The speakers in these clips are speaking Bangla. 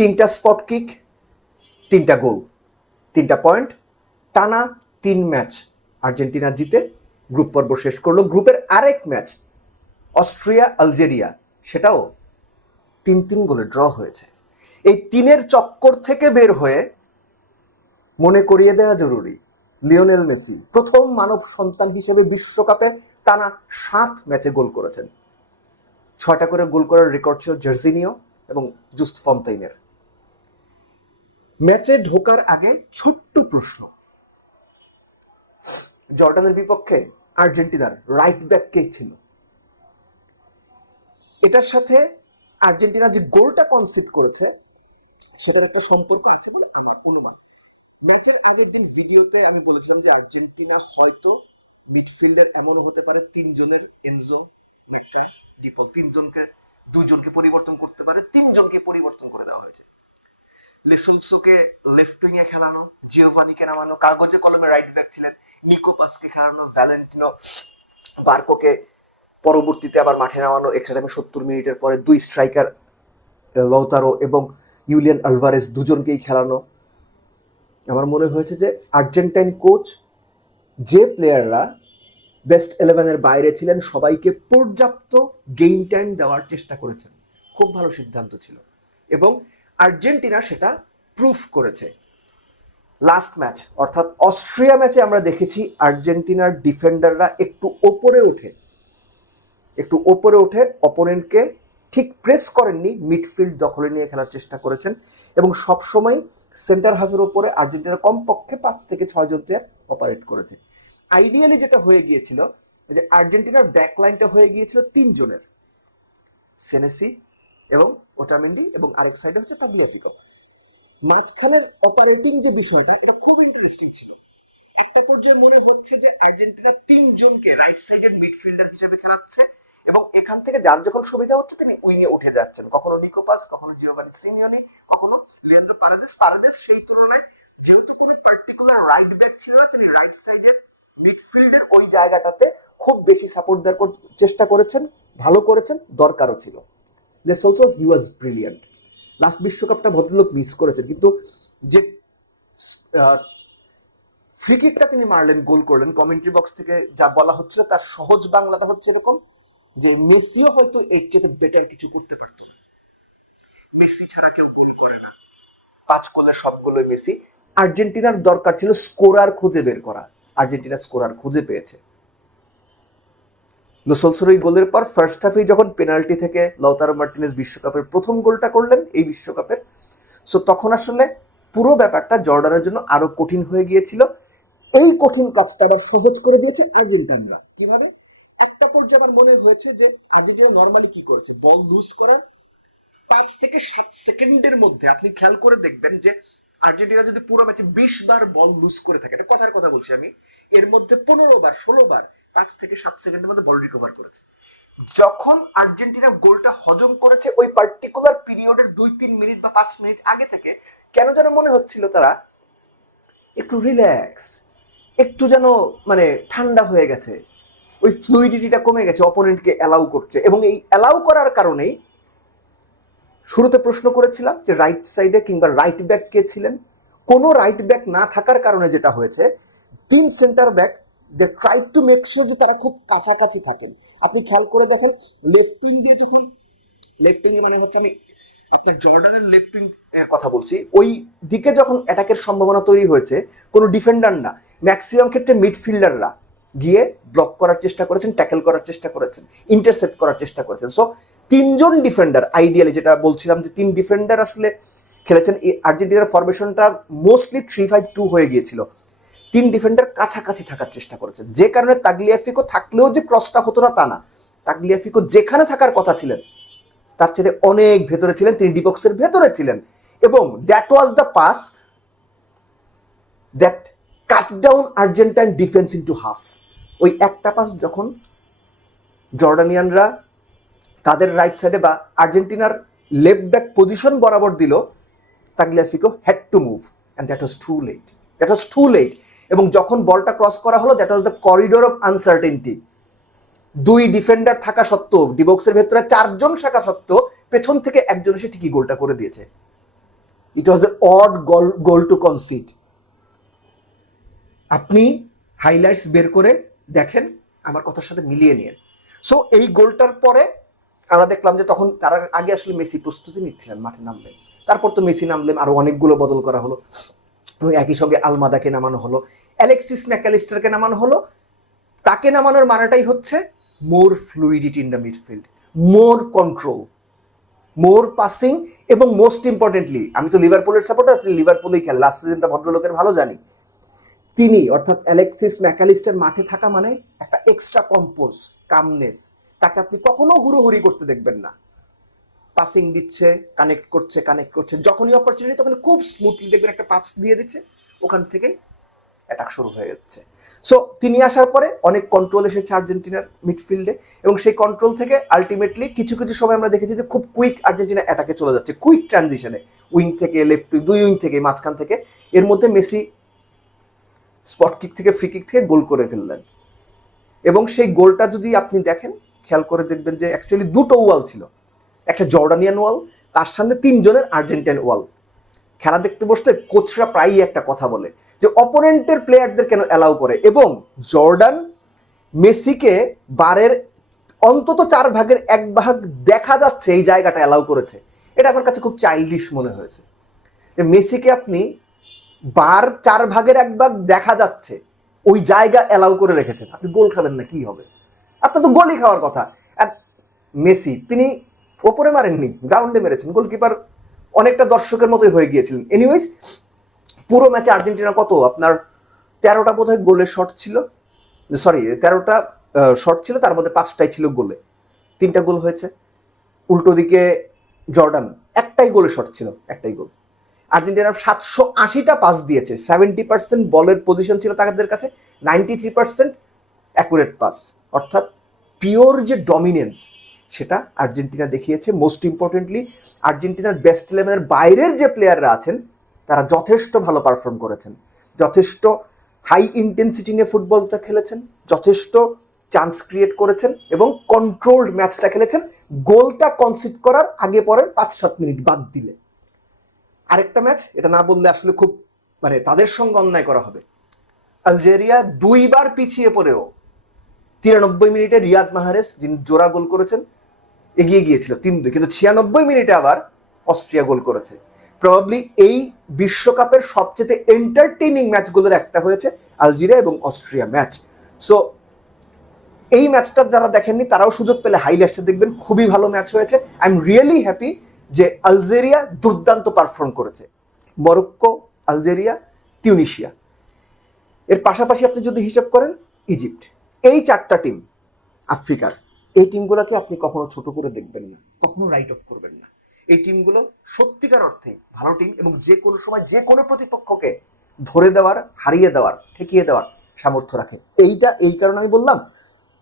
3টা স্পট কিক, 3টা গোল, 3টা পয়েন্ট, টানা 3 ম্যাচ আর্জেন্টিনা জিতে গ্রুপ পর্ব শেষ করলো। গ্রুপের আরেক ম্যাচ অস্ট্রিয়া আলজেরিয়া, সেটাও 3-3 গোলে ড্র হয়েছে। এই 3-এর চক্কর থেকে বের হয়ে মনে করিয়ে দেওয়া জরুরি, লিওনেল মেসি প্রথম মানব সন্তান হিসেবে বিশ্বকাপে টানা 7 ম্যাচে গোল করেছেন। 6টা করে গোল করার রেকর্ড ছিল জার্জিনিও এবং জুস্ট ফন্তাইনের। ম্যাচে ঢোকার আগে ছোট্ট প্রশ্ন, জর্ডানের বিপক্ষে আর্জেন্টিনার রাইট ব্যাক কে ছিল? এটার সাথে আর্জেন্টিনা যে গোলটা কনসিড করেছে সেটার একটা সম্পর্ক আছে বলে আমার অনুমান। ম্যাচের আগের দিন ভিডিওতে আমি বলেছিলাম যে আর্জেন্টিনা হয়তো মিডফিল্ডার এমনও হতে পারে 3 জনের, এনজো, মেক্কা, ডিপল, 2জনকে পরিবর্তন করতে পারে, 3 জনকে পরিবর্তন করে দেওয়া হয়েছে। লেসুলসোকে লেফট উইং এ খেলানো, জিওভানিকে নামানো, কাগজে কলমে রাইট ব্যাক ছিলেন, নিকো পাসকে খেলানো, ভ্যালেন্টিনো বার্কোকে পরবর্তীতে আবার মাঠে নামানো, এক্সট্রা টাইমে 70 মিনিটের পরে 2 স্ট্রাইকার লৌতারো এবং ইউলিয়ান আলভারেজ 2জনকেই খেলানো। আমার মনে হয়েছে যে আর্জেন্টাইন কোচ যে প্লেয়াররা বেস্ট 11-এর বাইরে ছিলেন সবাইকে পর্যাপ্ত গেইম টাইম দেওয়ার চেষ্টা করেছেন। খুব ভালো সিদ্ধান্ত ছিল এবং আর্জেন্টিনা সেটা প্রুফ করেছে। লাস্ট ম্যাচ অর্থাৎ অস্ট্রিয়া ম্যাচে আমরা দেখেছি আর্জেন্টিনার ডিফেন্ডাররা একটু ওপরে উঠে অপোনেন্টকে ঠিক প্রেস করেননি, মিডফিল্ড দখলে নিয়ে খেলার চেষ্টা করেছেন এবং সবসময় সেন্টার হাফের ওপরে আর্জেন্টিনা কমপক্ষে 5 থেকে 6 জন প্লেয়ার অপারেট করেছে। আইডিয়ালি যেটা হয়ে গিয়েছিল যে আর্জেন্টিনার ব্যাকলাইনটা হয়ে গিয়েছিল 3 জনের, সেনেসি এবং ওটামেন্ডি এবং আরেক সাইডে হচ্ছে তাগলিয়াফিকো। মাঝখানের অপারেটিং যে বিষয়টা এটা খুব ইন্টারেস্টিং ছিল। একটা পর্যায়ে মনে হচ্ছে যে আর্জেন্টিনা 3 জনকে রাইট সাইডের মিডফিল্ডার হিসেবে খেলাচ্ছে এবং এখান থেকে যার যখন সুবিধা হচ্ছে তিনি উইং এ উঠে যাচ্ছেন, কখনো নিকো পাস, কখনো জিওভানি সিমিওনি, কখনো লিয়ান্দ্রো পারেদেস। সেই তুলনায় যেহেতু কোনো পার্টিকুলার রাইট ব্যাক ছিল না, তিনি রাইট সাইডের মিডফিল্ডের ওই জায়গাটাতে খুব বেশি সাপোর্ট দেওয়ার চেষ্টা করেছেন, ভালো করেছেন, দরকারও ছিল। Let's also he was brilliant. Last বিশ্বকাপটা ভদ্রলোক মিস করেছেন, কিন্তু যে ফ্রি কিকটা তিনি মারলেন, গোল করলেন, কমেন্ট্রি বক্স থেকে যা বলা হচ্ছিল তার সহজ বাংলাটা হচ্ছে এরকম যে মেসিও হয়তো এর চেয়ে বেটার কিছু করতে পারত না। মেসি ছাড়া কেউ গোল করে না, 5 গোলের সবগুলোই মেসি। আর্জেন্টিনার দরকার ছিল স্কোরার খুঁজে বের করা, আর্জেন্টিনা স্কোরার খুঁজে পেয়েছে। লো সেলসোর এই গোলের পর ফার্স্ট হাফেই যখন পেনাল্টি থেকে লাউতারো মার্টিনেজ বিশ্বকাপের প্রথম গোলটা করলেন এই বিশ্বকাপের, সো তখন আসলে পুরো ব্যাপারটা জর্ডানের জন্য আরো কঠিন হয়ে গিয়েছিল। এই কঠিন কাজটা আবার সহজ করে দিয়েছে আর্জেন্টাইনরা। কিভাবে? একটা পর্যায়ে আমার মনে হয়েছে যে আর্জেন্টিনা নরমালি কি করেছে, বল লুজ করার 5 থেকে 7 সেকেন্ডের মধ্যে আপনি খেয়াল করে দেখবেন যে আর্জেন্টিনা যদি পুরো ম্যাচে 20 বার বল লুজ করে থাকে, এটা কথার কথা বলছি আমি, এর মধ্যে 15 বার 16 বার 5 থেকে 7 সেকেন্ডের মধ্যে বল রিকভার করেছে। যখন আর্জেন্টিনা গোলটা হজম করেছে ওই পার্টিকুলার পিরিয়ডের 2-3 মিনিট বা 5 মিনিট আগে থেকে কেন যেন মনে হচ্ছিল তারা একটু রিল্যাক্স, একটু যেন মানে ঠান্ডা হয়ে গেছে, ওই ফ্লুইডিটিটা কমে গেছে, অপোনেন্টকে অ্যালাউ করছে। এবং এই অ্যালাউ করার কারণেই শুরুতে প্রশ্ন করেছিলাম যে রাইট সাইডে কিংবা রাইট ব্যাক কে ছিলেন। কোনো রাইট ব্যাক না থাকার কারণে যেটা হয়েছে, 3 centre back they try to make sure যে তারা খুব কাছাকাছি থাকেন। আপনি খেয়াল করে দেখেন লেফট উইং দিয়ে যখন, লেফট উইং মানে হচ্ছে আমি আপনার জর্ডানের লেফট উইং এর কথা বলছি, ওই দিকে যখন অ্যাটাকের সম্ভাবনা তৈরি হয়েছে, কোনো ডিফেন্ডার না, ম্যাক্সিমাম ক্ষেত্রে মিডফিল্ডাররা গিয়ে ব্লক করার চেষ্টা করেছেন, ট্যাকেল করার চেষ্টা করেছেন, ইন্টারসেপ্ট করার চেষ্টা করেছেন। সো 3 জন ডিফেন্ডার, আইডিয়ালি যেটা বলছিলাম যে 3 ডিফেন্ডার আসলে খেলেছেন। এই আর্জেন্টিনার ফরমেশনটা মোস্টলি 3-5-2 হয়ে গিয়েছিল। 3 ডিফেন্ডার কাছাকাছি থাকার চেষ্টা করেছেন, যে কারণে তাগলিয়াফিকো থাকলেও যে ক্রসটা হতো না তা না, তাগলিয়াফিকো যেখানে থাকার কথা ছিলেন তার চেয়ে অনেক ভেতরে ছিলেন, তিনি ডি বক্সের ভেতরে ছিলেন এবং that was the pass that cut down Argentine defence into half. ওই একটা পাস যখন জর্ডানিয়ানরা তাদের রাইট সাইডে বা আর্জেন্টিনার লেফট ব্যাক পজিশন বরাবর দিল, Tagliafico had to move and that was too late. এবং যখন বলটা ক্রস করা হলো, that was the corridor of uncertainty. 2 defender থাকা সত্ত্বেও, ডিবক্সের ভেতরে 4 জন থাকা সত্ত্বেও পেছন থেকে একজন এসে ঠিকই গোলটা করে দিয়েছে। It was a odd goal to concede. আপনি হাইলাইটস বের করে দেখেন, আমার কথার সাথে মিলিয়ে নিয়ে। সো এই গোলটার পরে আমরা দেখলাম যে তখন তার আগে আসলে মেসি প্রস্তুতি নিচ্ছিলেন মাঠে নামবেন, তারপর তো মেসি নামলেন, আরো অনেকগুলো বদল করা হলো এবং একই সঙ্গে আলমাদাকে নামানো হলো, অ্যালেক্সিস ম্যাকালিস্টারকে নামানো হলো। তাকে নামানোর মানেটাই হচ্ছে more fluidity in the midfield, more control, more passing, এবং মোস্ট ইম্পর্টেন্টলি, আমি তো লিভারপুলের সাপোর্টার, লিভারপুলেই খেলে, লাস্ট সিজনটা ভদ্রলোকের ভালো জানি, তিনি অর্থাৎ অ্যালেক্সিস ম্যাকালিস্টার মাঠে থাকা মানে একটা এক্সট্রা কম্পোজ, কামনেস। তাকে আপনি কখনো হুড়োহুড়ি করতে দেখবেন না। পাসিং দিচ্ছে, কানেক্ট করছে, যখনই অপরচুনিটি তখন খুব স্মুথলি দেখবেন একটা পাস দিয়ে দিচ্ছে, ওখান থেকেই অ্যাটাক শুরু হয়ে যাচ্ছে। সো তিনি আসার পরে অনেক কন্ট্রোল এসেছে আর্জেন্টিনার মিডফিল্ডে, এবং সেই কন্ট্রোল থেকে আলটিমেটলি কিছু কিছু সময় আমরা দেখেছি যে খুব কুইক আর্জেন্টিনা অ্যাটাকে চলে যাচ্ছে, কুইক ট্রানজিশনে, উইং থেকে লেফট উইং, দুই উইং থেকে, মাঝখান থেকে। এর মধ্যে মেসি স্পট কিক থেকে, ফ্রি কিক থেকে গোল করে ফেললেন। এবং সেই গোলটা যদি আপনি দেখেন, খেয়াল করে দেখবেন যে অ্যাকচুয়ালি দুটো ওয়াল ছিল, একটা জর্ডানিয়ান ওয়াল, তার সামনে 3 জনের আর্জেন্টাইন ওয়াল। খেলা দেখতে বসলে কোচরা প্রায়ই একটা কথা বলে যে অপোনেন্টের প্লেয়ারদের কেন অ্যালাউ করে, এবং জর্ডান মেসিকে বারের অন্তত 4 ভাগের 1 ভাগ দেখা যাচ্ছে এই জায়গাটা অ্যালাউ করেছে। এটা আমার কাছে খুব চাইল্ডিশ মনে হয়েছে যে মেসিকে আপনি বার 4 ভাগের 1 ভাগ দেখা যাচ্ছে ওই জায়গা অ্যালাউ করে রেখেছেন, আপনি গোল খাবেন না কি হবে? আপনার তো গোলই খাওয়ার কথা। আর মেসি তিনি ওপরে মারেননি, গ্রাউন্ডে মেরেছেন, গোলকিপার অনেকটা দর্শকের মতোই হয়ে গিয়েছিলেন। এনিওয়েজ, পুরো ম্যাচে আর্জেন্টিনা কত আপনার 13টা বোধহয় গোলের শট ছিল, সরি 13টা শট ছিল, তার মধ্যে 5টাই ছিল গোলে, 3টা গোল হয়েছে। উল্টো দিকে জর্ডান একটাই গোলের শট ছিল, একটাই গোল। আর্জেন্টিনা 780টা পাস দিয়েছে, 70% বলের পজিশন ছিল তাদের কাছে, 93% অ্যাকুরেট পাস, অর্থাৎ পিওর যে ডমিনেন্স সেটা আর্জেন্টিনা দেখিয়েছে। মোস্ট ইম্পর্টেন্টলি আর্জেন্টিনার বেস্ট ইলেভেনের বাইরের যে প্লেয়াররা আছেন তারা যথেষ্ট ভালো পারফর্ম করেছেন, যথেষ্ট হাই ইন্টেন্সিটি নিয়ে ফুটবলটা খেলেছেন, যথেষ্ট চান্স ক্রিয়েট করেছেন এবং কন্ট্রোলড ম্যাচটা খেলেছেন, গোলটা কনসিড করার আগে পরের 5-7 মিনিট বাদ দিলে। আরেকটা ম্যাচ, এটা না বললে আসলে খুব মানে তাদের সঙ্গে অন্যায় করা হবে, আলজেরিয়া 2বার পিছিয়ে পড়েও 93 মিনিটে রিয়াদ মাহরেজ, যিনি জোড়া গোল করেছেন, এগিয়ে গিয়েছিল 3-2, কিন্তু 96 মিনিটে আবার অস্ট্রিয়া গোল করেছে। প্রবাবলি এই বিশ্বকাপের সবচেয়ে এন্টারটেইনিং ম্যাচগুলোর একটা হয়েছে আলজেরিয়া এবং অস্ট্রিয়া ম্যাচ। সো এই ম্যাচটা যারা দেখেননি তারাও সুযোগ পেলে হাইলাইটসে দেখবেন, খুবই ভালো ম্যাচ হয়েছে। আই এম রিয়েলি হ্যাপি যে আলজেরিয়া দুর্দান্ত পারফর্ম করেছে, মরক্কো, আলজেরিয়া, তিউনিশিয়া, এর পাশাপাশি আপনি যদি হিসাব করেন ইজিপ্ট, এই 4টা টিম আফ্রিকার, এই টিমগুলোকে আপনি কখনো ছোট করে দেখবেন না, কখনো রাইট অফ করবেন না। এই টিমগুলো সত্যিকার অর্থে ভালো টিম এবং যে কোনো সময় যে কোনো প্রতিপক্ষকে ধরে দেওয়ার, হারিয়ে দেওয়ার, ঠেকিয়ে দেওয়ার সামর্থ্য রাখে। এইটা এই কারণে আমি বললাম,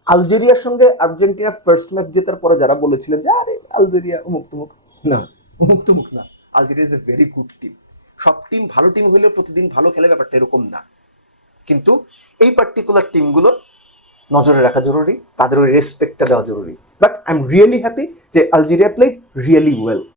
আলজেরিয়ার সঙ্গে আর্জেন্টিনা ফার্স্ট ম্যাচ জেতার পরে যারা বলেছিলেন যে আরে আলজেরিয়া উমুক তুমুক, না উমুক তুমুক না, Algeria is a very good team. সব টিম ভালো টিম হইলেও প্রতিদিন ভালো খেলে, ব্যাপারটা এরকম না। কিন্তু এই পার্টিকুলার টিমগুলো নজরে রাখা জরুরি, তাদের ওই রেসপেক্টটা দেওয়া জরুরি। But I am really happy যে আলজেরিয়া প্লেড রিয়েলি ওয়েল।